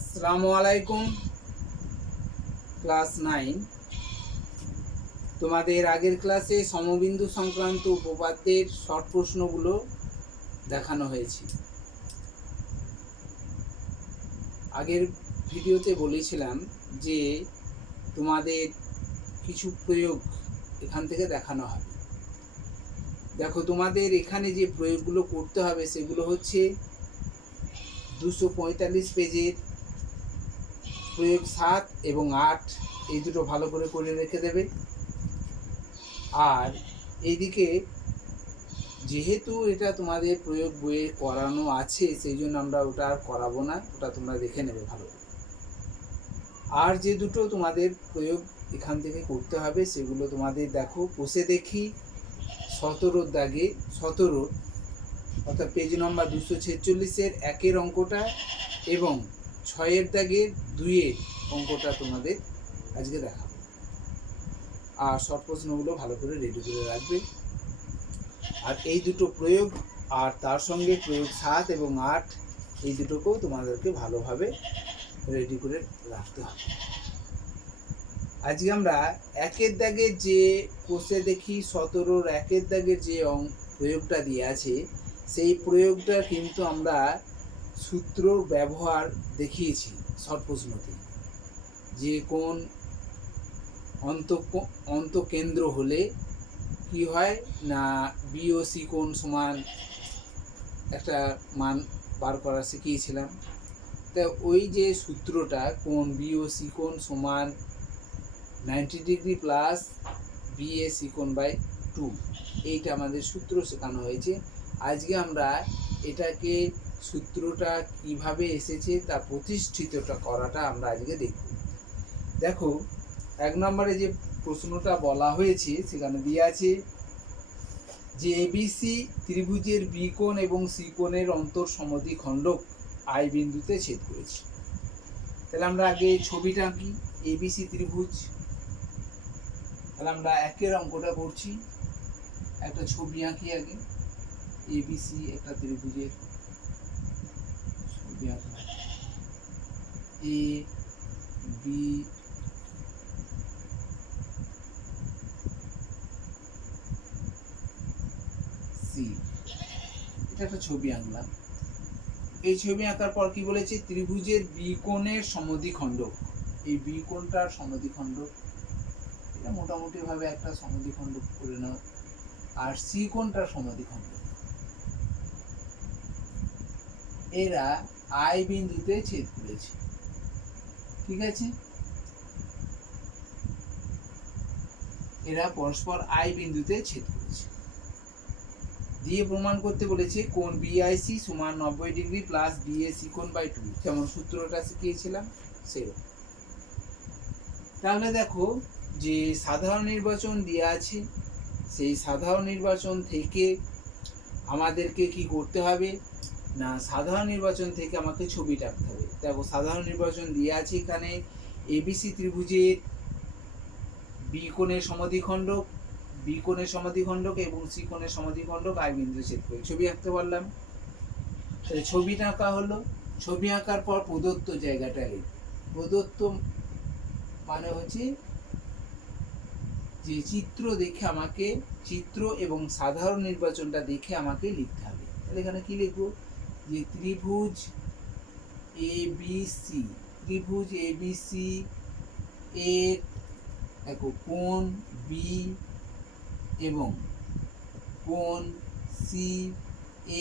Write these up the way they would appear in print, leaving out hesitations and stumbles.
আসসালামু আলাইকুম। ক্লাস 9 তোমাদের আগের ক্লাসে সমবিন্দু সংক্রান্ত উপপাদ্যের শর্ট প্রশ্নগুলো দেখানো হয়েছে। আগের ভিডিওতে বলেছিলাম যে তোমাদের কিছু প্রয়োগ এখান থেকে দেখানো হবে। দেখো, তোমাদের এখানে যে প্রয়োগগুলো করতে হবে সেগুলো হচ্ছে 245 পেজের প্রয়োগ 7 এবং 8, এই দুটো ভালো করে রেখে দেবে। আর এইদিকে যেহেতু এটা তোমাদের প্রয়োগ বইয়ে করানো আছে, সেই জন্য আমরা ওটা আর করাবো না, ওটা তোমরা দেখে নেবে ভালো করে। আর যে দুটো তোমাদের প্রয়োগ এখান থেকে করতে হবে সেগুলো তোমাদের দেখো, কষে দেখি 17 দাগে 17, অর্থাৎ পেজ নম্বর 246-এর 1-এর অঙ্কটা এবং 6-এর দাগের 2-এর অঙ্কটা তোমাদের আজকে দেখাবো। আর শর্ট প্রশ্নগুলো ভালো করে রেডি করে রাখবে। আর এই দুটো প্রয়োগ আর তার সঙ্গে প্রয়োগ 7 এবং 8, এই দুটোকেও তোমাদেরকে ভালোভাবে রেডি করে রাখতে হবে। আজকে আমরা 1-এর দাগের যে কোষে দেখি 17-র 1-এর দাগের যে প্রয়োগটা দিয়ে আছে, সেই প্রয়োগটা কিন্তু আমরা সূত্র ব্যবহার দেখিয়েছি শর্ট প্রশ্নতে, যে কোন অন্তকেন্দ্র হলে কি হয় না, বি ও সি কোণ সমান একটা মান বার করা শিখিয়েছিলাম। তা ওই যে সূত্রটা, কোণ বি ও সি কোণ সমান 90 degree plus B A C কোণ বাই 2, এইটা আমাদের সূত্র শেখানো হয়েছে। আজকে আমরা এটাকে সূত্রটা কিভাবে এসেছে তা প্রতিষ্ঠিতটা করাটা আমরা আজকে দেখব। দেখো, 1 নম্বরে যে প্রশ্নটা বলা হয়েছে সেখানে দিয়ে আছে যে এবিসি ত্রিভুজের বি কোণ এবং সি কোণের অন্তর সমদ্বিখণ্ডক আই বিন্দুতে ছেদ করেছে। তাহলে আমরা আগে ছবিটা আঁকি, এবিসি ত্রিভুজ। তাহলে আমরা 1-এর অঙ্কটা করছি, একটা ছবি আঁকি আগে। এবিসি একটা ত্রিভুজের ছবি আঁকা, এ বি সি, এটা একটা ছবি আঁকলাম। এই ছবি আঁকার পর কি বলেছে, ত্রিভুজের বি কোণের সমদ্বিখণ্ডক, এই বি কোণটার সমদ্বিখণ্ডক, এটা মোটামুটি ভাবে একটা সমদ্বিখণ্ডক করে নাও। আর সি কোণটার সমদ্বিখণ্ডক, এরা আই বিন্দুতে ছেদ করেছে। ঠিক আছে, এরা পরস্পর আই বিন্দুতে ছেদ করেছে। দিয়ে প্রমাণ করতে বলেছে কোণ বিআইসি সমান 90 ডিগ্রি প্লাস বিএসি কোণ বাই 2, যেমন সূত্রটা শিখিয়েছিলাম সেরকম। তাহলে দেখো, যে সাধারণ নির্বাচন দেওয়া আছে, সেই সাধারণ নির্বাচন থেকে আমাদেরকে কি করতে হবে না, সাধারণ নির্বাচন থেকে আমাকে ছবিটা আঁকতে হবে। দেখো, সাধারণ নির্বাচন দিয়ে আছে এখানে এবিসি ত্রিভুজের বি কোণের সমদ্বিখণ্ডক, বি কোণের সমদ্বিখণ্ডক এবং সি কোণের সমদ্বিখণ্ডক আই বিন্দুতে ছেদ করে ছবি আঁকতে পারলাম। তাহলে ছবিটা আঁকা হলো। ছবি আঁকার পর প্রদত্ত জায়গাটা লিখব। প্রদত্ত মানে হচ্ছে যে চিত্র দেখে আমাকে, চিত্র এবং সাধারণ নির্বাচনটা দেখে আমাকে লিখতে হবে। তাহলে এখানে কি লিখবো, যে ত্রিভুজ এবিসি, ত্রিভুজ এবিসি এর দেখো কোণ বি এবং কোণ সি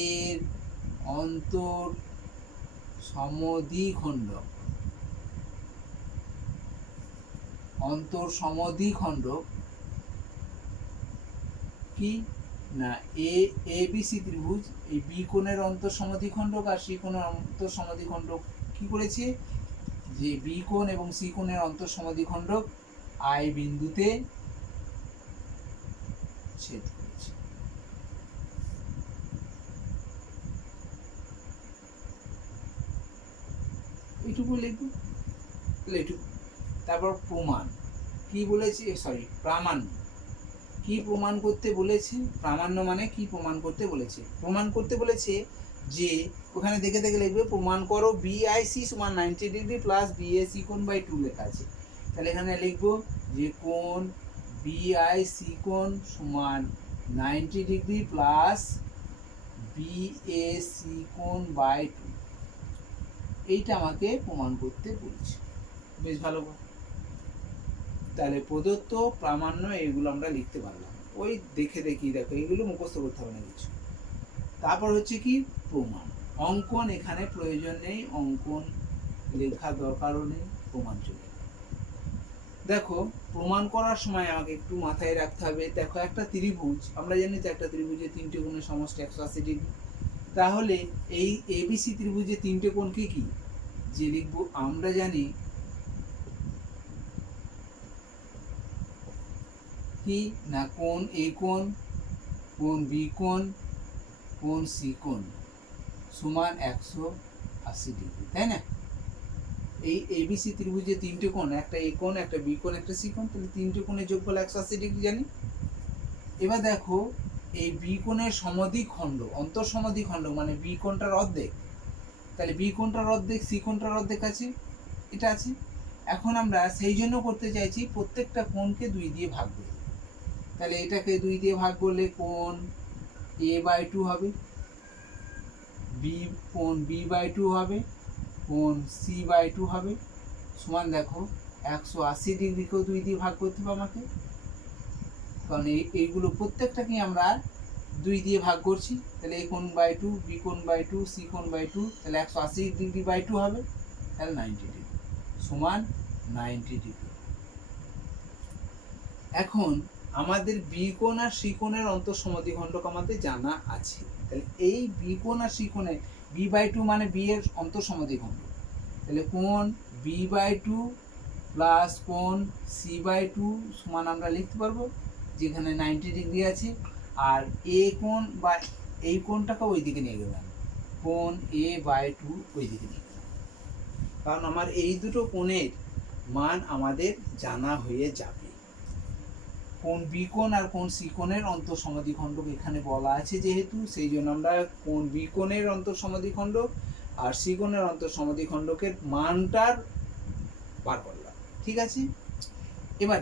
এর অন্তর সমদ্বিখণ্ডক, অন্তর সমদ্বিখণ্ডক কি না, এবিসি ত্রিভুজ এই বি কোণের অন্তর সমদ্বিখণ্ডক আর সি কোণের অন্তর সমদ্বিখণ্ডক কি করেছে, যে বি কোণ এবং সি কোণের অন্তর সমদ্বিখণ্ডক আই বিন্দুতে ছেদ করেছে। এইটুকু লিখব, এইটুকু। তারপর প্রমাণ কি বলেছে, প্রামাণ্য কি প্রমাণ করতে বলেছে। প্রামাণ্য মানে কি প্রমাণ করতে বলেছে, প্রমাণ করতে বলেছে যে ওখানে দেখে দেখে লিখবে প্রমাণ করো বিআইসি সমান 90 ডিগ্রি প্লাস বিএসি কোণ বাই 2 লেখা আছে। তাহলে এখানে লিখবো যে কোণ বিআইসি কোণ সমান 90 ডিগ্রি প্লাস বিএসি কোণ বাই 2, এইটা আমাকে প্রমাণ করতে বলছে। বেশ ভালো। তাহলে প্রদত্ত প্রামাণ্য এগুলো আমরা লিখতে পারলাম, ওই দেখে দেখি দেখো এগুলো মুখস্থ করতে হবে না কিছু। তারপর হচ্ছে কি প্রমাণ। অঙ্কন এখানে প্রয়োজন নেই, অঙ্কন লেখার দরকারও নেই, প্রমাণ চলে। দেখো প্রমাণ করার সময় আমাকে একটু মাথায় রাখতে হবে, দেখো একটা ত্রিভুজ, আমরা জানি তো একটা ত্রিভুজের তিনটে কোণের সমষ্টি 180 ডিগ্রি। তাহলে এই এবিসি ত্রিভুজের তিনটে কোণ কি কি যে লিখবো, আমরা জানি কি না কোণ এ কোণ, কোণ বি কোণ, কোণ সি কোণ সমান 180 ডিগ্রি, তাই না? এই এবিসি ত্রিভুজের তিনটে কোণ, একটা এ কোণ, একটা বি কোণ, একটা সি কোণ, তাহলে তিনটে কোণের যোগফল 180 ডিগ্রি জানি। এবার দেখো এই বি কোণের সমদ্বিখণ্ড, অন্তঃসমদ্বিখণ্ড মানে বি কোণটার অর্ধেক, তাহলে বি কোণটার অর্ধেক সি কোণটার অর্ধেক আছে, এটা আছে। এখন আমরা সেই জন্য করতে চাইছি প্রত্যেকটা কোণকে 2 দিয়ে ভাগ করব। তাহলে এটাকে 2 দিয়ে ভাগ করলে কোণ এ বাই 2 হবে, কোণ বি বাই 2 হবে, কোণ সি বাই 2 হবে, সমান দেখো 180 ডিগ্রিকেও 2 দিয়ে ভাগ করতে হবে আমাকে, কারণ এইগুলো প্রত্যেকটাকে আমরা 2 দিয়ে ভাগ করছি। তাহলে এ কোণ বাই 2, বি কোণ বাই 2, সি কোণ বাই 2, তাহলে 180 ডিগ্রি বাই 2 হবে, তাহলে 90 ডিগ্রি সমান 90 ডিগ্রি। এখন আমাদের বি কোণ আর সি কোণের অন্তঃসমদ্বিখণ্ডক আমাদের জানা আছে, তাহলে এই বি কোণ আর সি কোণে বি বাই 2 মানে বি এর অন্তঃসমদ্বিখণ্ডক, তাহলে কোণ বি বাই 2 প্লাস কোণ সি বাই 2 সমান আমরা লিখতে পারবো যেখানে 90 ডিগ্রি আছে, আর এ কোণ বা এই কোণটাকে ওই দিকে নিয়ে গেলাম, কোণ এ বাই 2 ওই দিকে নিয়ে গেলাম, কারণ আমার এই দুটো কোণের মান আমাদের জানা হয়ে যাবে। কোণ বি কোণ আর কোণ সি কোণের অন্তঃসমদ্বিখণ্ডক এখানে বলা আছে যেহেতু, সেই জন্য আমরা কোণ বি কোণের অন্তঃসমদ্বিখণ্ডক আর সি কোণের অন্তঃসমদ্বিখণ্ডকের মানটার বার করলাম, ঠিক আছে। এবার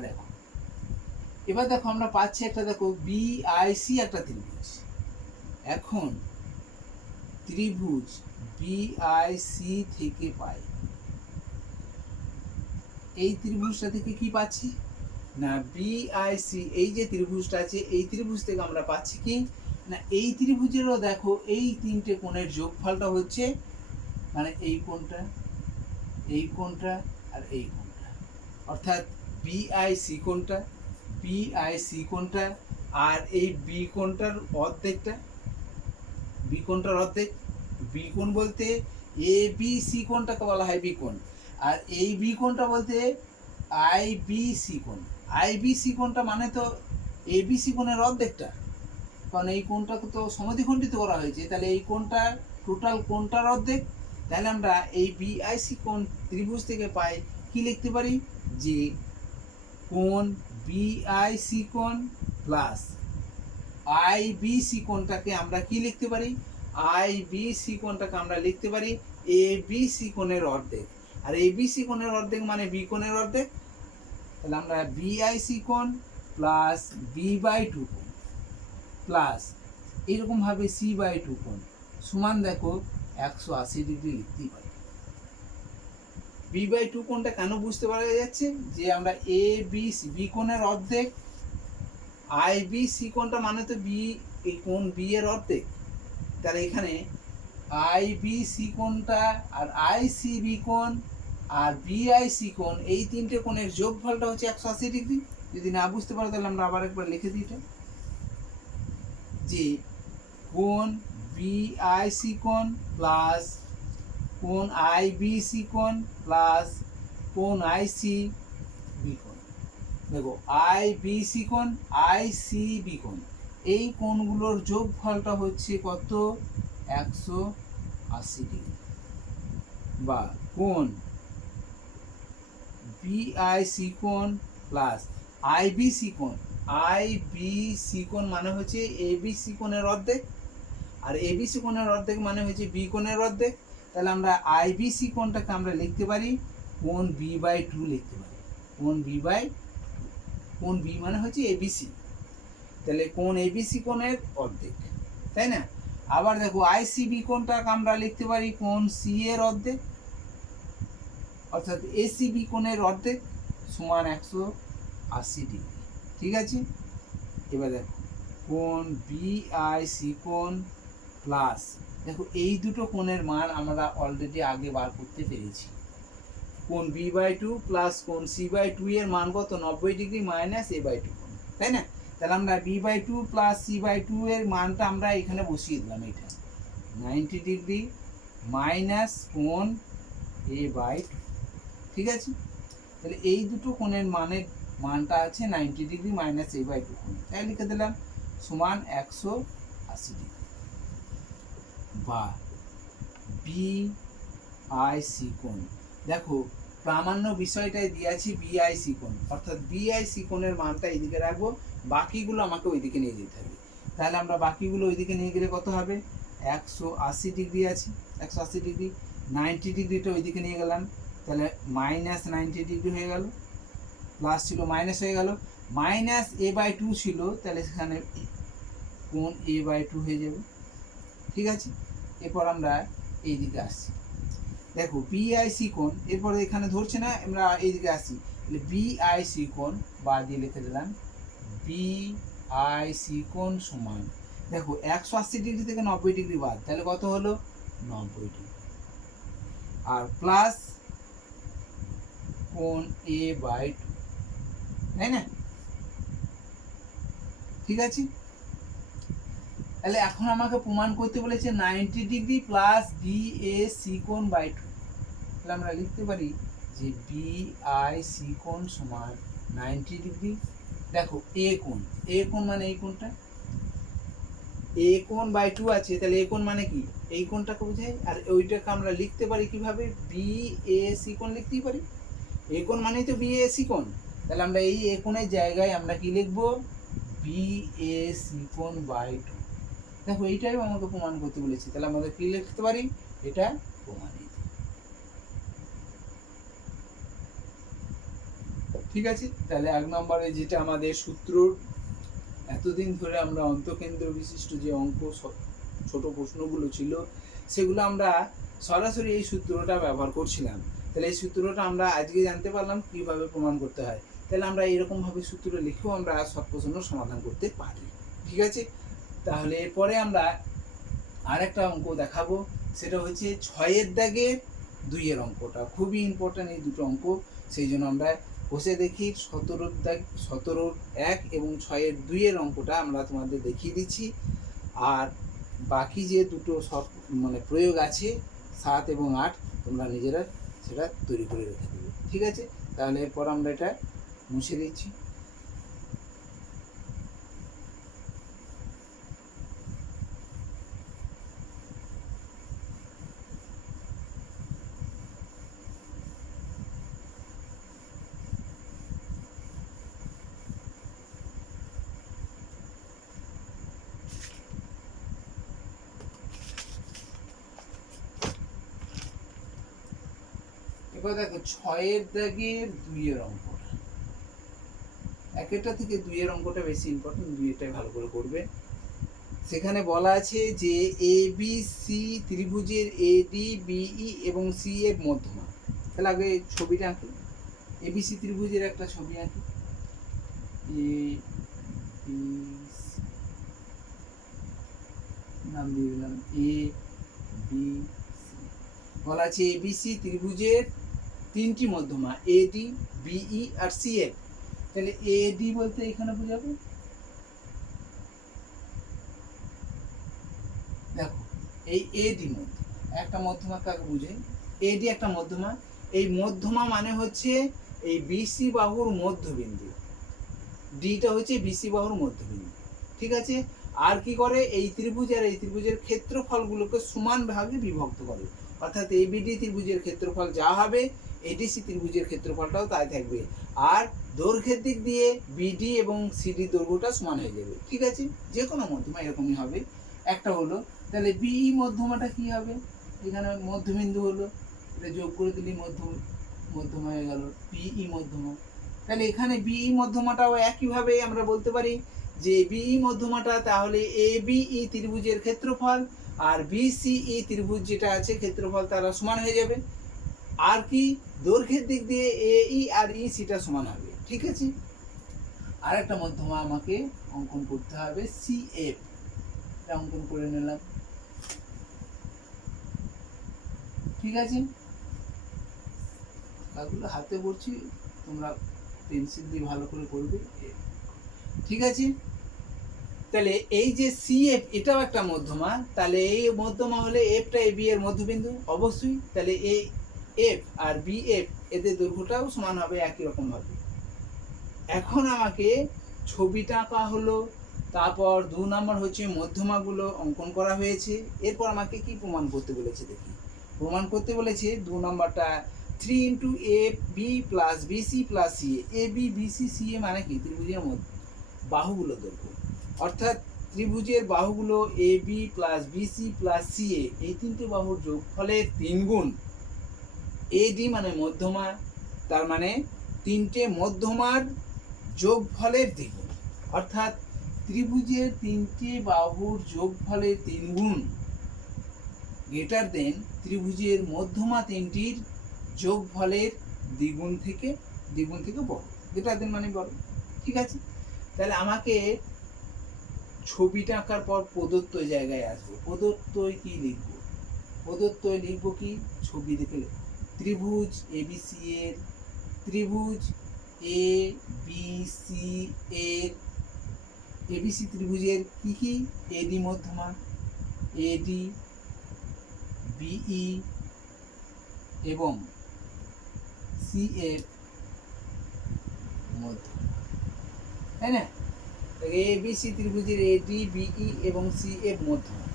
দেখো আমরা পাচ্ছি একটা, দেখো বিআইসি একটা ত্রিভুজ। এখন ত্রিভুজ বিআইসি থেকে পাই, এই ত্রিভুজটা থেকে কি পাচ্ছি না বিআইসি, এই যে ত্রিভুজটা আছে এই ত্রিভুজ থেকে আমরা পাচ্ছি কি না এই ত্রিভুজেরও দেখো এই তিনটে কোণের যোগফলটা হচ্ছে মানে এই কোণটা, এই কোণটা আর এই কোণটা, অর্থাৎ বিআইসি কোণটা, বিআইসি কোণটা আর এই বি কোণটার অর্ধেকটা, বি কোণটার অর্ধেক। বি কোণ বলতে এ বি সি কোণটাকে বলা হয় বি কোণ, আর এই বি কোণটা বলতে আই বি সি কোণ। আই বি সি কোণটা মানে তো এ বি সি কোণের অর্ধেকটা, কারণ এই কোণটাকে তো সমদ্বিখণ্ডিত করা হয়েছে, তাহলে এই কোণটা টোটাল কোণটার অর্ধেক। তাহলে আমরা এই বিআইসি কোণ ত্রিভুজ থেকে পাই কি লিখতে পারি যে কোণ বিআইসি কোণ প্লাস আই বি সি কোণটাকে আমরা কি লিখতে পারি, আই বি সি কোণটাকে আমরা লিখতে পারি এ বি সি কোণের অর্ধেক, আর এ বি সি কোণের অর্ধেক মানে বি কোণের অর্ধেক। তাহলে আমরা বিআইসি কোণ প্লাস বি বাই 2 কোণ প্লাস এরকমভাবে সি বাই 2 কোণ সমান দেখো 180 ডিগ্রি লিখতেই পারি। বি বাই 2 কোণটা কেন বুঝতে পারা যাচ্ছে যে আমরা এ বি সি, বি কোণের অর্ধেক, আই বি সি কোণটা মানে তো বি, এই কোণ বি এর অর্ধেক, তাহলে এখানে আই বি সি কোণটা আর আই সি বি কোণ আর বিআইসি কোণ এই তিনটে কোণের যোগফলটা হচ্ছে 180 ডিগ্রি। যদি না বুঝতে পারো তাহলে আমরা আবার একবার লিখে দিই এটা, যে কোণ বিআইসি কোণ প্লাস কোণ আইবিসি কোণ প্লাস কোণ আইসি বি কোণ। দেখো আইবিসি কোণ আইসিবি কোণ এই কোণগুলোর যোগফলটা হচ্ছে কত 180 ডিগ্রি, বা কোণ বিআইসি কোণ প্লাস আইবিসি কোণ, আইবিসি কোণ মানে হচ্ছে এবিসি কোণের অর্ধেক, আর এবিসি কোণের অর্ধেক মানে হচ্ছে বি কোণের অর্ধেক। তাহলে আমরা আইবিসি কোণটাকে আমরা লিখতে পারি কোণ b/2 লিখতে পারি, কোণ b/2। কোণ বি মানে হচ্ছে এবিসি, তাহলে কোণ এবিসি কোণের অর্ধেক, তাই না? আবার দেখো আইসিবি কোণটাকে আমরা লিখতে পারি কোণ সি এর অর্ধেক, অর্থাৎ এসিবি কোণের অর্ধেক সমান 180 ডিগ্রি। ঠিক আছে, এবার দেখো কোণ বিআইসি কোণ প্লাস, দেখো এই দুটো কোণের মান আমরা অলরেডি আগে বার করতে পেরেছি। কোণ b/2 প্লাস কোণ c/2 এর মান কত? 90 ডিগ্রি মাইনাস a/2 কোণ, তাই না? তাহলে আমরা b/2 প্লাস c/2 এর মানটা আমরা এখানে বসিয়ে দিলাম, এটা 90 ডিগ্রি মাইনাস কোণ a/2। ঠিক আছে, তাহলে এই দুটো কোণের মানটা আছে 90 ডিগ্রি মাইনাস a/2 কোণ, তাই লিখে দিলাম সমান 180 ডিগ্রি। বা বিআইসি কোণ, দেখো প্রামাণ্য বিষয়টাই দিয়েছি বিআইসি কোণ, অর্থাৎ বিআইসি কোণের মানটা এইদিকে রাখবো, বাকিগুলো আমাকে ওইদিকে নিয়ে যেতে হবে। তাহলে আমরা বাকিগুলো ওইদিকে নিয়ে গেলে কত হবে? 180 ডিগ্রি আছে, 180 ডিগ্রি, 90 ডিগ্রিটা ওইদিকে নিয়ে গেলাম, তাহলে মাইনাস 90 ডিগ্রি হয়ে গেল, প্লাস ছিল মাইনাস হয়ে গেল, মাইনাস a/2 ছিল, তাহলে সেখানে কোণ a/2 হয়ে যাবে। ঠিক আছে, এরপর আমরা এইদিকে আসছি, দেখো বিআইসি কোণ, এরপরে এখানে ধরছে না, আমরা এইদিকে আসি, তাহলে বিআইসি কোণ বাদ দিয়ে লিখে দিলাম বিআইসি কোণ সমান, দেখো 180 ডিগ্রি থেকে 90 ডিগ্রি বাদ, তাহলে কত হলো? 90 ডিগ্রি, আর প্লাস কোণ a/2, তাই না? ঠিক আছে, তাহলে এখন আমাকে প্রমাণ করতে বলেছে 90 ডিগ্রি প্লাস বিএসি কোণ বাই 2। তাহলে আমরা লিখতে পারি যে বিআইসি কোণ সমান 90 ডিগ্রি, দেখো এ কোণ মানে এই কোণটা, এ কোণ বাই 2 আছে, তাহলে এ কোণ মানে কি? এই কোণটাকে বোঝায়। আর ওইটাকে আমরা লিখতে পারি কিভাবে? বিএসি কোণ লিখতেই পারি, এ কোণ মানেই তো বিএসি কোণ। তাহলে আমরা এই এ কোণের জায়গায় আমরা কি লিখবো? বিএসি কোণ বাই 2। দেখো এইটাই আমাকে প্রমাণ করতে বলেছি, তাহলে আমাদের কি লিখতে পারি? এটা প্রমাণিত। ঠিক আছে, তাহলে 1 নম্বরে যেটা আমাদের সূত্র, এতদিন ধরে আমরা অন্তঃকেন্দ্র বিশিষ্ট যে অঙ্ক ছোট প্রশ্নগুলো ছিল সেগুলো আমরা সরাসরি এই সূত্রটা ব্যবহার করছিলাম। তাহলে এই সূত্রটা আমরা আজকে জানতে পারলাম কিভাবে প্রমাণ করতে হয়। তাহলে আমরা এরকমভাবে সূত্র লিখেও আমরা সব প্রশ্ন সমাধান করতে পারি। ঠিক আছে, তাহলে এরপরে আমরা আরেকটা অঙ্ক দেখাবো, সেটা হচ্ছে 6-এর দাগে 2-এর অঙ্কটা। খুবই ইম্পর্ট্যান্ট এই দুটো অঙ্ক, সেই জন্য আমরা বসে দেখি 17-র দাগ, 17-র 1 এবং 6-এর 2-এর অঙ্কটা আমরা তোমাদের দেখিয়ে দিচ্ছি। আর বাকি যে দুটো সব প্রয়োগ আছে 7 এবং 8, তোমরা নিজেরা সেটা তৈরি করে রেখে দেবে। ঠিক আছে, তাহলে এরপর আমরা এটা মুছে দিচ্ছি। এবার দেখো 6-এর দাগের 2-এর অঙ্কটা, 1-টা থেকে 2-এর অঙ্কটা বেশি ইম্পর্টেন্ট, 2-এটাই ভালো করে করবে। সেখানে বলা আছে যে এবিসি ত্রিভুজের এডি বিই এবং সি এর মধ্যমা। তাহলে আগে ছবিটা আঁকি, এবিসি ত্রিভুজের একটা ছবি আঁকি, নাম দিয়ে দিলাম এ বি। বলা আছে এবিসি ত্রিভুজের 3টি মধ্যমা এডি বিই আর সিএফ। তাহলে এডি বলতে এখানে বোঝাবো, দেখো এই এডি একটা মধ্যমা, কাকে বুঝে? এডি একটা মধ্যমা, এই মধ্যমা মানে হচ্ছে এই বিসি বাহুর মধ্যবিন্দু, ডিটা হচ্ছে বিসি বাহুর মধ্যবিন্দু। ঠিক আছে, আর কি করে? এই ত্রিভুজ আর এই ত্রিভুজের ক্ষেত্রফলগুলোকে সমান ভাগে বিভক্ত করে, অর্থাৎ এবিডি ত্রিভুজের ক্ষেত্রফল যা হবে এডিসি ত্রিভুজের ক্ষেত্রফলটাও তাই থাকবে, আর দৈর্ঘ্যের দিক দিয়ে বিডি এবং সিডি দৈর্ঘ্যটা সমান হয়ে যাবে। ঠিক আছে, যে কোনো মধ্যমা এরকমই হবে। একটা হলো, তাহলে বিই মধ্যমাটা কি হবে, এখানে মধ্যবিন্দু হলো, এটা যোগ করে দিলেই মধ্যমা হয়ে গেল বিই মধ্যমা। তাহলে এখানে বিই মধ্যমাটাও একইভাবে আমরা বলতে পারি যে বিই মধ্যমাটা তাহলে এ বিই ত্রিভুজের ক্ষেত্রফল আর বিসিই ত্রিভুজ যেটা আছে ক্ষেত্রফল তারা সমান হয়ে যাবে। আর কি দৈর্ঘ্যের দিক দিয়ে এই আর ই সিটা সমান হবে। ঠিক আছে, আর একটা মধ্যমা আমাকে অঙ্কন করতে হবে সিএফ, এটা অঙ্কন করে নিলাম। ঠিক আছে, কাজগুলো হাতে করছি, তোমরা পেন্সিল দিয়ে ভালো করে করবে। ঠিক আছে, তাহলে এই যে সিএফ এটাও একটা মধ্যমা, তাহলে এই মধ্যমা হলে এফটা এ বি এর মধ্যবিন্দু অবশ্যই, তাহলে এই এফ আর বি এফ এদের দৈর্ঘ্যটাও সমান হবে একই রকম ভাবে। এখন আমাকে ছবিটা আঁকা হলো, তারপর 2 নম্বর হচ্ছে মধ্যমাগুলো অঙ্কন করা হয়েছে। এরপর আমাকে কি প্রমাণ করতে বলেছে দেখি। প্রমাণ করতে বলেছে 2 নম্বরটা 3 into A B plus BC plus CA. A B BC CA মানে কি ত্রিভুজের মধ্যে বাহুগুলো দৈর্ঘ্য, অর্থাৎ ত্রিভুজের বাহুগুলো A B plus BC plus CA এই তিনটে বাহুর যোগফলের 3 গুণ। এডি মানে মধ্যমা, তার মানে তিনটে মধ্যমার যোগফলের দ্বিগুণ, অর্থাৎ ত্রিভুজের তিনটে বাহুর যোগফলের 3 গুণ গ্রেটার দেন ত্রিভুজের মধ্যমা তিনটির যোগফলের দ্বিগুণ থেকে বড়। গ্রেটার দেন মানে বড়। ঠিক আছে, তাহলে আমাকে ছবিটা আঁকার পর প্রদত্ত জায়গায় আসবো। প্রদত্ত কি লিখবো? প্রদত্ত লিখবো কি, ছবি দেখে লিখবো ত্রিভুজ এবিসি এর, ত্রিভুজ এ বি সি এর, এবিসি ত্রিভুজের কি কি এডি মধ্যমা, এডি বিই এবং সিএফ মধ্যমা, তাই না? এবিসি ত্রিভুজের এডি বিই এবং সিএফ মধ্যমা,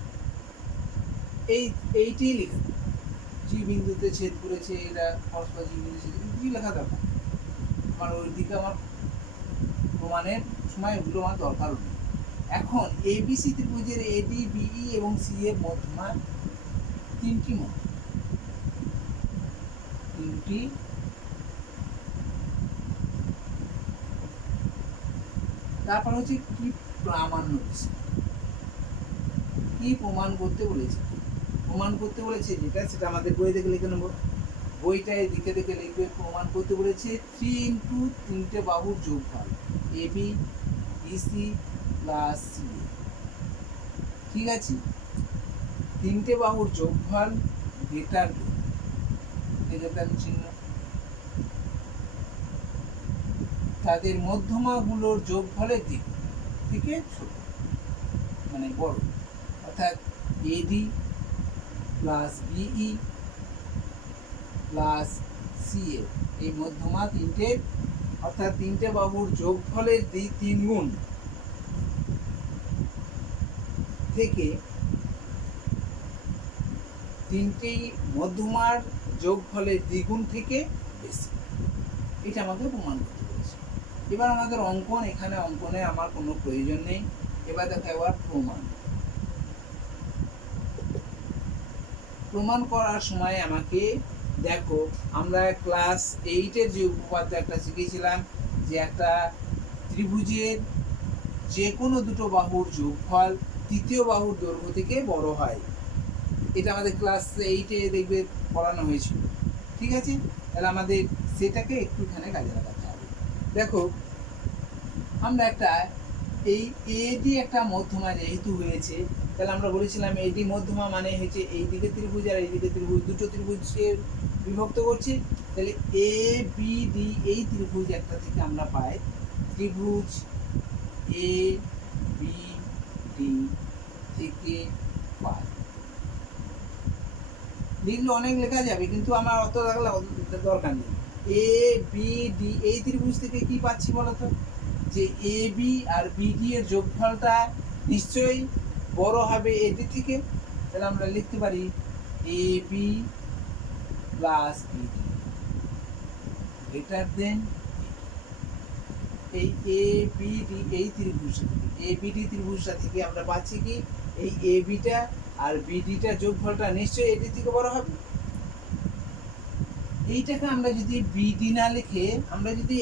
এইটি লিখে জি বিন্দুতে ছেদ করেছে এটা পরস্পর জি বিন্দু ছেদ করেছে, লেখা দরকার আমার ওই দিকে আমার প্রমাণের সময় ওগুলো আমার দরকারও নেই। এখন এবিসি ত্রিভুজের এডি বিই এবং সিএফ মধ্যমা তিনটি তারপর হচ্ছে কি প্রামাণ্য বিষয়, কি প্রমাণ করতে বলেছে। প্রমাণ করতে বলেছে যেটা সেটা আমাদের বই দেখে লিখে নেবো, বইটা এদিকে দেখে লিখবে। প্রমাণ করতে বলেছে 3 ইন্টু তিনটে বাহুর যোগফল এ বি বিসি প্লাস সি। ঠিক আছে, তিনটে বাহুর যোগফল গ্রেটার চিহ্ন, তাদের মধ্যমাগুলোর যোগফলের দিক থেকে ছোট মানে বড়, অর্থাৎ AD plus BE plus CA এই মধ্যমা তিনটে, অর্থাৎ তিনটে বাহুর যোগফলের 3 গুণ থেকে তিনটেই মধ্যমার যোগফলের দ্বিগুণ থেকে বেশি, এটা আমাকে প্রমাণ করতে বলেছে। এবার আমাদের অঙ্কন, এখানে অঙ্কনে আমার কোনো প্রয়োজন নেই। এবার দেখো এবার প্রমাণ করার সময় আমাকে দেখো, আমরা ক্লাস 8-এর যে উপপাদ্য একটা শিখেছিলাম যে একটা ত্রিভুজের যে কোনো দুটো বাহুর যোগফল তৃতীয় বাহুর দৈর্ঘ্য থেকে বড় হয়, এটা আমাদের ক্লাস 8-এ দেখবে পড়ানো হয়েছিল। ঠিক আছে, তাহলে আমাদের সেটাকে একটুখানি কাজে লাগাতে হবে। দেখো আমরা একটা এই এডি একটা মধ্যমা যেহেতু হয়েছে, তাহলে আমরা বলেছিলাম এডি মধ্যমা মানে হচ্ছে এই দিকে ত্রিভুজ আর এই দিকে ত্রিভুজ, দুটো ত্রিভুজকে বিভক্ত করছি। তাহলে এ বি ডি এই ত্রিভুজ একটা থেকে আমরা পাই ত্রিভুজ এ বি ডি থেকে পাই। লিখলে অনেক লেখা যাবে, কিন্তু আমার অত দরকার নেই। এ বি ডি এই ত্রিভুজ থেকে কি পাচ্ছি বলতো, যে এ বি আর বিডি এর যোগফলটা নিশ্চয়ই বড় হবে এডি থেকে। তাহলে আমরা লিখতে পারি A B plus BD greater than এই এ বিডি এই ত্রিভুজটা থেকে, এ বিডি ত্রিভুজটা থেকে আমরা পাচ্ছি কি এই এ বিটা আর বিডিটার যোগফলটা নিশ্চয়ই এডি থেকে বড় হবে। এইটাকে আমরা যদি বিডি না লিখে আমরা যদি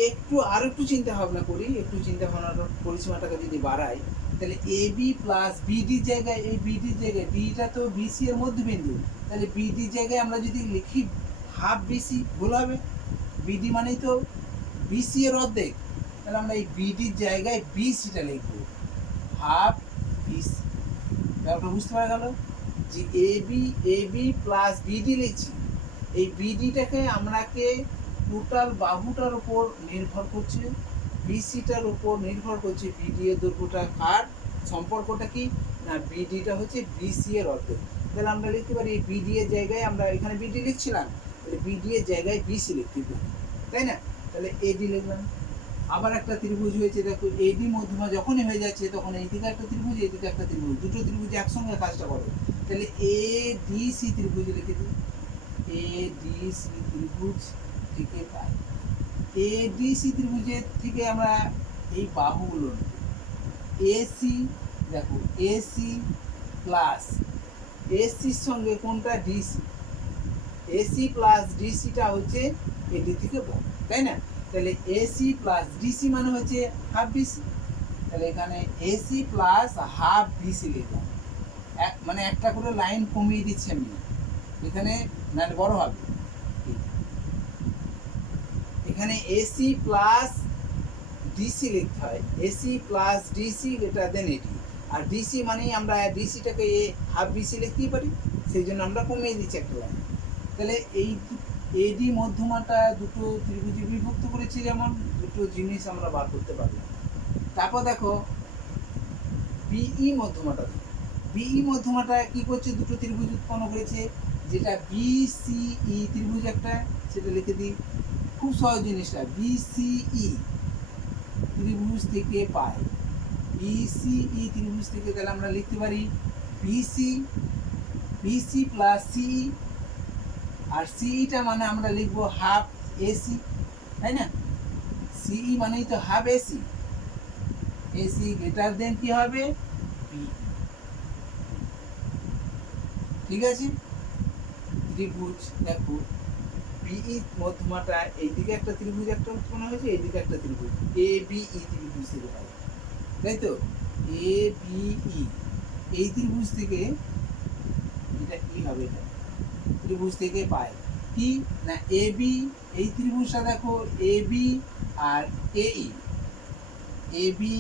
আরো একটু চিন্তা ভাবনা করি, একটু চিন্তা ভাবনার পরিসীমাটাকে যদি বাড়াই, তাহলে এ বি প্লাস বিডির জায়গায়, এই বিডির জায়গায় বিটা তো বিসি এর মধ্যবিন্দু, তাহলে বিডির জায়গায় আমরা যদি লিখি হাফ বিসি, ভুল হবে। বিডি মানেই তো বিসি এর অর্ধেক, তাহলে আমরা এই বিডির জায়গায় বিসিটা লিখবো হাফ বিসি। ব্যাপারটা বুঝতে পারা গেল যে এ বি প্লাস বিডি লিখছি। এই বিডিটাকে আমরাকে টোটাল বাহুটার উপর নির্ভর করছে, বিসিটার উপর নির্ভর করছে বিডি এর দৈর্ঘ্যটা। কার সম্পর্কটা কি না, বিডিটা হচ্ছে বিসি এর অর্ধেক। তাহলে আমরা লিখতে পারি বিডি এর জায়গায়, আমরা এখানে বিডি লিখছিলাম, তাহলে বিডি এর জায়গায় বিসি লিখতে পারি, তাই না? তাহলে এডি লিখলাম। আবার একটা ত্রিভুজ হয়েছে, দেখো এডি মধ্যমা যখনই হয়ে যাচ্ছে তখন এইদিকে একটা ত্রিভুজ, এইদিকে একটা ত্রিভুজ, দুটো ত্রিভুজ একসঙ্গে কাজটা করে। তাহলে এ ডি সি ত্রিভুজ লিখে দিই, এডিসি ত্রিভুজ থেকে পাই। এডিসি ত্রিভুজের থেকে আমরা এই বাহুগুলো এসি, দেখো এসি প্লাস এসির সঙ্গে কোনটা ডিসি, এসি প্লাস ডিসিটা হচ্ছে এডি থেকে বড়, তাই না? তাহলে এসি প্লাস ডিসি মানে হচ্ছে হাফ বিসি। তাহলে এখানে এসি প্লাস হাফ বিসি লিখলাম, মানে একটা করে লাইন কমিয়ে দিচ্ছি আমি এখানে, নাহলে বড় হবে। এখানে এসি প্লাস ডিসি লিখতে হয়, এসি প্লাস ডিসি এটা দেন এটি, আর ডিসি মানে আমরা ডিসিটাকে হাফ বিসি লিখতেই পারি, সেই জন্য আমরা কমিয়ে দিচ্ছি একটা লাইন। তাহলে এই এডি মধ্যমাটা দুটো ত্রিভুজে বিভক্ত করেছি, যেমন দুটো জিনিস আমরা বার করতে পারলাম। তারপর দেখো বিই মধ্যমাটা, বিই মধ্যমাটা কি করছে, দুটো ত্রিভুজ উৎপন্ন করেছে, যেটা বিসিই ত্রিভুজ একটা, সেটা লিখে দিই। খুব সহজ জিনিসটা, বিসিই ত্রিভুজ থেকে পাই, বিসিই ত্রিভুজ থেকে তাহলে আমরা লিখতে পারি বিসি প্লাস সিই, আর সিইটা মানে আমরা লিখবো হাফ এসি, তাই না? সিই মানেই তো half AC, AC greater than কি হবে বি। ঠিক আছে, ত্রিভুজ দেখো বিই মধ্যমাটা, এইদিকে একটা ত্রিভুজ একটা উৎপন্ন হয়েছে, এইদিকে একটা ত্রিভুজ এ বিই ত্রিভুজ থেকে পাই, তাই তো? এ বিই এই ত্রিভুজ থেকে, এটা কি হবে, এটা ত্রিভুজ থেকে পাই কি না এ বি, এই ত্রিভুজটা দেখো এ বি আর এই এ বি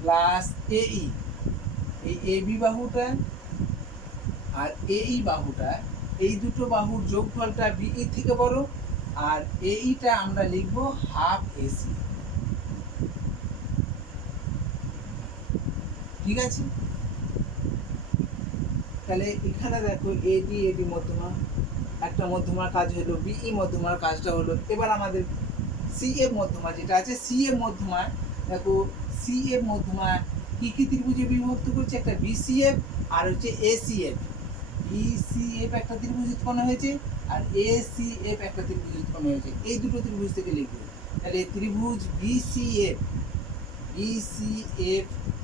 প্লাস এই এ বি বাহুটা আর এই বাহুটা, এই দুটো বাহুর যোগফলটা বিই থেকে বড়, আর এইটা আমরা লিখব হাফ এসি। ঠিক আছে, তাহলে এখানে দেখো এডি এডি মধ্যমা, একটা মধ্যমার কাজ হলো, বিই মধ্যমার কাজটা হলো। এবার আমাদের সি এফ মধ্যমা যেটা আছে, সি এফ মধ্যমা দেখো, সি এফ মধ্যমা কি কি ত্রিভুজে বিভক্ত করছে, একটা বিসিএফ আর হচ্ছে এসিএফ। বিসিএফ একটা ত্রিভুজ উৎপন্ন হয়েছে আর এসিএফ একটা ত্রিভুজ উৎপন্ন হয়েছে, এই দুটো ত্রিভুজ থেকে লিখবে। তাহলে ত্রিভুজ বিসিএফ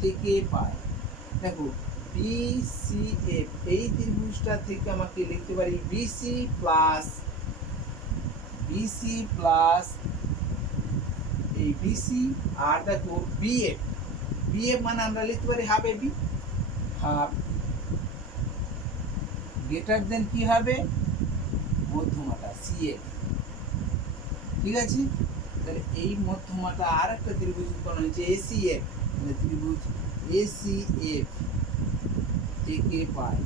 থেকে পাই, দেখো বিসিএফ এই ত্রিভুজটা থেকে আমাকে লিখতে পারি বিসি প্লাস এই বিসি, আর দেখো বিএফ, বিএফ মানে আমরা লিখতে পারি half AB, half greater than কি হবে মধ্যমাটা সিএফ। ঠিক আছে, তাহলে এই মধ্যমাটা আর একটা ত্রিভুজ উৎপন্ন হয়েছে এসিএফ, মানে ত্রিভুজ এসিএফ থেকে পাই।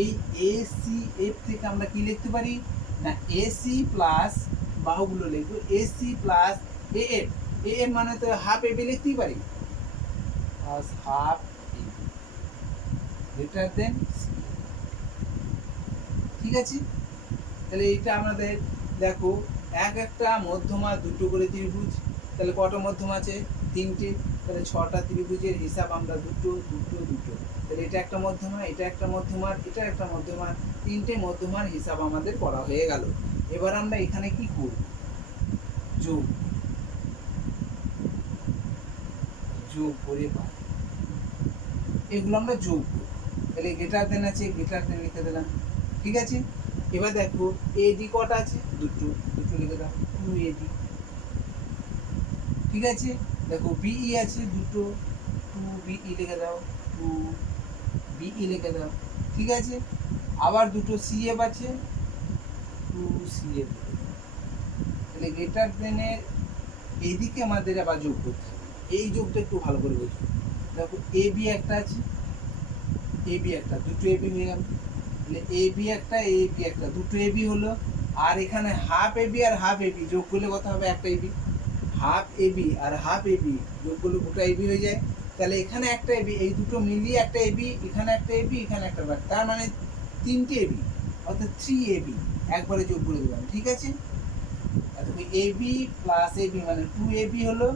এই এসিএফ থেকে আমরা কি লিখতে পারি না এসি প্লাস বাহুগুলো লিখবো এসি প্লাস এএফ, এএফ মানে তো হাফ এবি লিখতেই পারি, হাফ এবি গ্রেটার দেন। ঠিক আছে, তাহলে এইটা আমাদের দেখো একটা মধ্যমা দুটো করে ত্রিভুজ, তাহলে কটা মধ্যমা আছে, তিনটে, তাহলে 6টা ত্রিভুজের হিসাব আমরা দুটো দুটো দুটো, তাহলে এটা একটা মধ্যমা, এটা একটা মধ্যমার, এটা একটা মধ্যমা, তিনটে মধ্যমার হিসাব আমাদের করা হয়ে গেল। এবার আমরা এখানে কি করব, যোগ করে পাই, এগুলো আমরা যোগ করব। তাহলে গ্রেটার দেন আছে, গ্রেটার দেন লিখে দিলাম। ঠিক আছে, এবার দেখো এডি কটা আছে, দুটো, দুটো লিখে দাও, 2AD। ঠিক আছে, দেখো বিই আছে দুটো, 2BE লিখে দাও, 2BE লিখে দাও। ঠিক আছে, আবার দুটো CF আছে, 2CF। তাহলে গ্রেটার দেনের এইদিকে আমাদের আবার যোগ করতে হবে, এই যোগটা একটু ভালো করে বুঝো। দেখো AB একটা আছে, AB একটা, দুটো AB হয়ে গেল। তাহলে AB একটা, AB একটা, দুটো AB হলো। আর এখানে হাফ AB আর হাফ AB যোগ করলে কত হবে, একটা AB। হাফ AB আর হাফ AB যোগ করলে গোটা AB হয়ে যায়। তাহলে এখানে একটা AB, এই দুটো মিলিয়ে একটা AB, এখানে একটা AB, এখানে একটা বার, তার মানে 3টে AB, অর্থাৎ 3AB একবারে যোগ করে দিলাম। ঠিক আছে, AB প্লাস AB মানে 2AB হলো।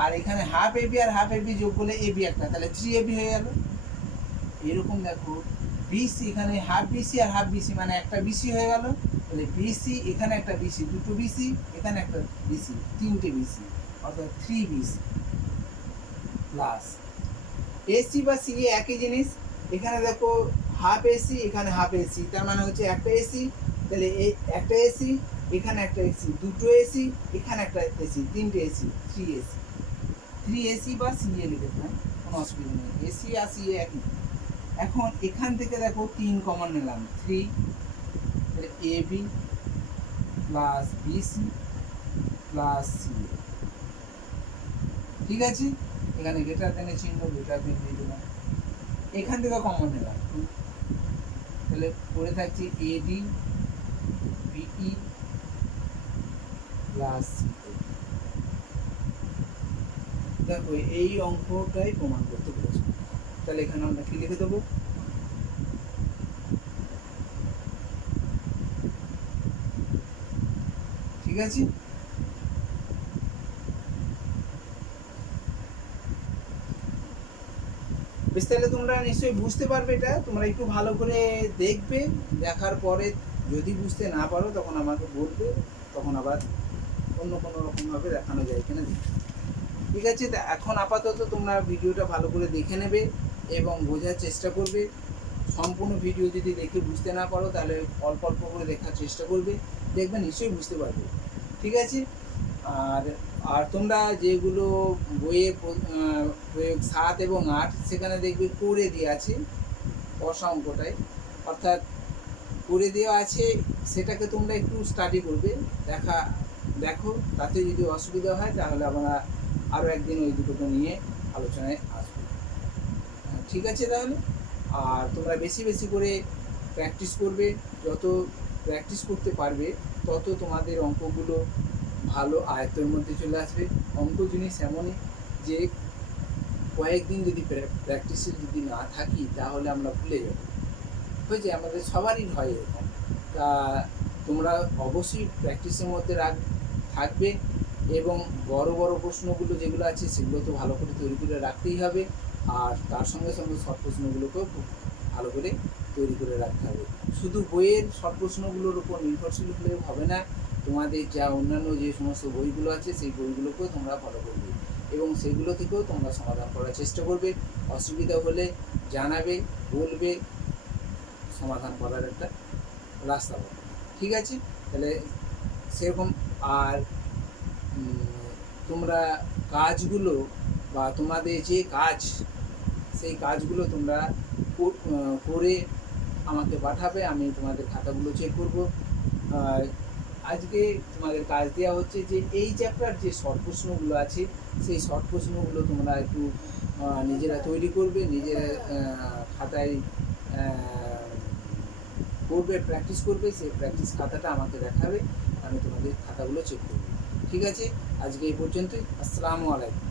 আর এখানে হাফ AB আর হাফ AB যোগ করলে AB একটা, তাহলে 3AB হয়ে গেল। এরকম দেখো BC, এখানে হাফ BC আর হাফ BC মানে একটা BC হয়ে গেল। তাহলে BC, এখানে একটা BC, দুটো BC, এখানে একটা BC, 3টে BC, অর্থাৎ 3BC প্লাস AC বা CA একই জিনিস। এখানে দেখো হাফ AC, এখানে হাফ AC, তার মানে হচ্ছে একটা AC। তাহলে এই একটা AC, এখানে একটা AC, দুটো AC, এখানে একটা AC, 3টে AC, 3AC। 3AC বা CA লিখে দিলাম, কোনো অসুবিধা নেই, AC আর CA একই। এখন এখান থেকে দেখো 3 কমন নিলাম, 3, তাহলে AB plus BC plus CA। ঠিক আছে, এখানে গ্রেটার দেনের চিহ্ন, গ্রেটার দেন দিয়ে দিলাম। এখান থেকে কমন নিলাম 2, তাহলে পড়ে থাকছে AD BE প্লাস CA। দেখো এই অঙ্কটাই প্রমাণ করতে পেরেছি। তাহলে এখানে আমরা কি লিখে দেবো, ঠিক আছে। বেশ, তাহলে তোমরা নিশ্চয়ই বুঝতে পারবে এটা, তোমরা একটু ভালো করে দেখবে, দেখার পরে যদি বুঝতে না পারো তখন আমাকে বলবে, তখন আবার অন্য কোনো রকমভাবে দেখানো যায় কিনা দেখবে। ঠিক আছে, তা এখন আপাতত তোমরা ভিডিওটা ভালো করে দেখে নেবে এবং বোঝার চেষ্টা করবে। সম্পূর্ণ ভিডিও যদি দেখে বুঝতে না পারো তাহলে অল্প অল্প করে দেখার চেষ্টা করবে, দেখবে নিশ্চয়ই বুঝতে পারবে। ঠিক আছে, আর আর তোমরা যেগুলো বইয়ে প্রয়োগ 7 এবং 8 সেখানে দেখবে করে দেওয়া আছে কষা অঙ্কটায়, অর্থাৎ করে দেওয়া আছে, সেটাকে তোমরা একটু স্টাডি করবে, দেখো, তাতে যদি অসুবিধা হয় তাহলে আমরা আরও একদিন ওই দুটোকে নিয়ে আলোচনায় আসবো। ঠিক আছে তাহলে, আর তোমরা বেশি বেশি করে প্র্যাকটিস করবে, যত প্র্যাকটিস করতে পারবে তত তোমাদের অঙ্কগুলো ভালো আয়ত্তের মধ্যে চলে আসবে। অঙ্ক জিনিস এমনই যে কয়েকদিন যদি প্র্যাকটিসে যদি না থাকি তাহলে আমরা ভুলে যাব, হয়েছে, আমাদের সবারই হয় এরকম। তা তোমরা অবশ্যই প্র্যাকটিসের মধ্যে থাকবে এবং বড় বড় প্রশ্নগুলো যেগুলো আছে সেগুলো তো ভালো করে তৈরি করে রাখতেই হবে, আর তার সঙ্গে সঙ্গে শর্ট প্রশ্নগুলোকেও খুব ভালো করে তৈরি করে রাখতে হবে। শুধু বইয়ের শর্ট প্রশ্নগুলোর উপর নির্ভরশীল হলে হবে না, তোমাদের যা অন্যান্য যে সমস্ত বইগুলো আছে সেই বইগুলোকেও তোমরা ফলো করবে এবং সেগুলো থেকেও তোমরা সমাধান করার চেষ্টা করবে। অসুবিধা হলে জানাবে, বলবে, সমাধান করার একটা রাস্তা পাবে। ঠিক আছে, তাহলে সেরকম। আর তোমরা কাজগুলো বা তোমাদের যে কাজ, সেই কাজগুলো তোমরা করে আমাকে পাঠাবে, আমি তোমাদের খাতাগুলো চেক করব। আজকে তোমাদের কাজ দেওয়া হচ্ছে যে এই চ্যাপ্টার যে শর্ট প্রশ্নগুলো আছে সেই শর্ট প্রশ্নগুলো তোমরা একটু নিজেরা তৈরি করবে, নিজেরা খাতায় করবে, প্র্যাকটিস করবে, সেই প্র্যাকটিস খাতাটা আমাকে দেখাবে, আমি তোমাদের খাতাগুলো চেক করব। ঠিক আছে, আজকে এই পর্যন্তই। আসসালামু আলাইকুম।